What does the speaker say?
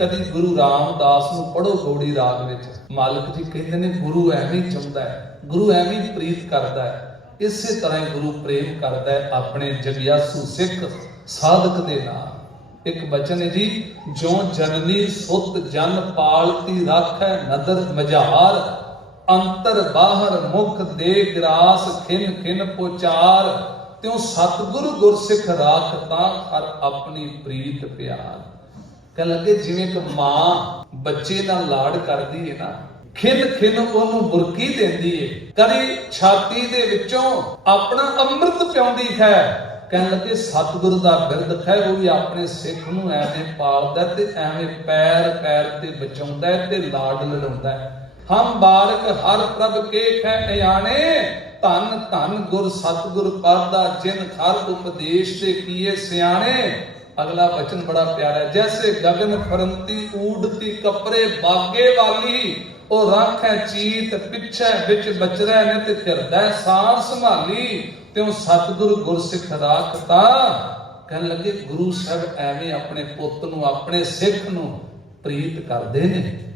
ਕਦੀ ਗੁਰੂ ਰਾਮਦਾਸ ਨੂੰ ਪੜੋ ਗੌੜੀ ਰਾਗ ਵਿੱਚ। ਮਾਲਕ ਜੀ ਕਹਿੰਦੇ ਨੇ, ਗੁਰੂ ਐਵੇਂ ਹੀ ਚਾਹੁੰਦਾ ਹੈ, ਗੁਰੂ ਐਵੇਂ ਹੀ ਪ੍ਰੀਤ ਕਰਦਾ ਹੈ, ਇਸੇ ਤਰ੍ਹਾਂ ਹੀ ਗੁਰੂ ਪ੍ਰੇਮ ਕਰਦਾ ਹੈ ਆਪਣੇ ਜਗਿਆਸੂ ਸਿੱਖ ਸਾਧਕ ਦੇ ਨਾਲ। ਇੱਕ ਬਚਨ ਹੈ ਜੀ ਜੋ ਜਨਨੀ ਸੁਤ ਜਨ ਪਾਲਤੀ ਰਾਖੈ ਨਦਰ ਮਝਾਰ, ਅੰਤਰ ਬਾਹਰ ਮੁਖ ਦੇ ਗਰਾਸ ਖਿਨ ਖਿਨ ਪੁਚਾਰ, ਤਿਉ ਸਤਿਗੁਰੂ ਗੁਰਸਿੱਖ ਰਾਖਤਾ ਹਰ ਆਪਣੀ ਪ੍ਰੀਤ ਪਿਆਰ। ਕਹਿ ਲੱਗੇ ਜਿਵੇਂ ਕਿ ਮਾਂ ਬੱਚੇ ਨਾਲ ਲਾਡ ਕਰਦੀ ਹੈ ਨਾ, ਖਿਨ ਖਿਨ ਉਹਨੂੰ ਬੁਰਕੀ ਦਿੰਦੀ ਏ। ਕਦੀ ਛਾਤੀ ਦੇ ਵਿੱਚੋਂ ਆਪਣਾ ਅੰਮ੍ਰਿਤ ਪਿਆਉਂਦੀ ਹੈ ਕਹਿਣ ਲੱਗੇ ਸਤਿਗੁਰੂ ਦਾ ਬਿਰਦ ਹੈ ਉਹ ਵੀ ਆਪਣੇ ਸਿੱਖ ਨੂੰ ਐਵੇਂ ਪਾਲਦਾ ਤੇ ਐਵੇਂ ਪੈਰ ਪੈਰ ਤੇ ਬਚਾਉਂਦਾ ਤੇ ਲਾਡ ਲੜਾਉਂਦਾ। ਹਮ ਬਾਲਕ ਹਰ ਪ੍ਰਭ ਕੇ ਖੈ ਅਯਾਣੇ ਧੰਨ ਧੰਨ ਗੁਰ ਸਤਿਗੁਰ ਪਾਦਾ, ਜਿਨ ਹਰ ਉਪਦੇਸ਼ ਤੇ ਕੀਏ ਸਿਆਣੇ। ਅਗਲਾ ਬਚਨ ਬੜਾ ਪਿਆਰਾ ਹੈ। ਜੈਸੇ ਗਗਨ ਫਰੰਤੀ ਊੜਤੀ ਕਪਰੇ ਬਾਗੇ ਵਾਲੀ, ਉਹ ਰਾਖੈ ਚੀਤ ਪਿੱਛੇ ਵਿੱਚ ਬਚਰੈ ਨਿਤ ਫਿਰਦਾ ਸਾਰ ਸੰਭਾਲੀ, ਤਿਉ ਸਤਿਗੁਰ ਗੁਰਸਿੱਖ ਰਾਖਤਾ। ਕਹਿਣ ਲੱਗੇ, ਗੁਰੂ ਸਾਹਿਬ ਐਵੇਂ ਆਪਣੇ ਪੁੱਤ ਨੂੰ, ਆਪਣੇ ਸਿੱਖ ਨੂੰ ਪ੍ਰੀਤ ਕਰਦੇ ਨੇ।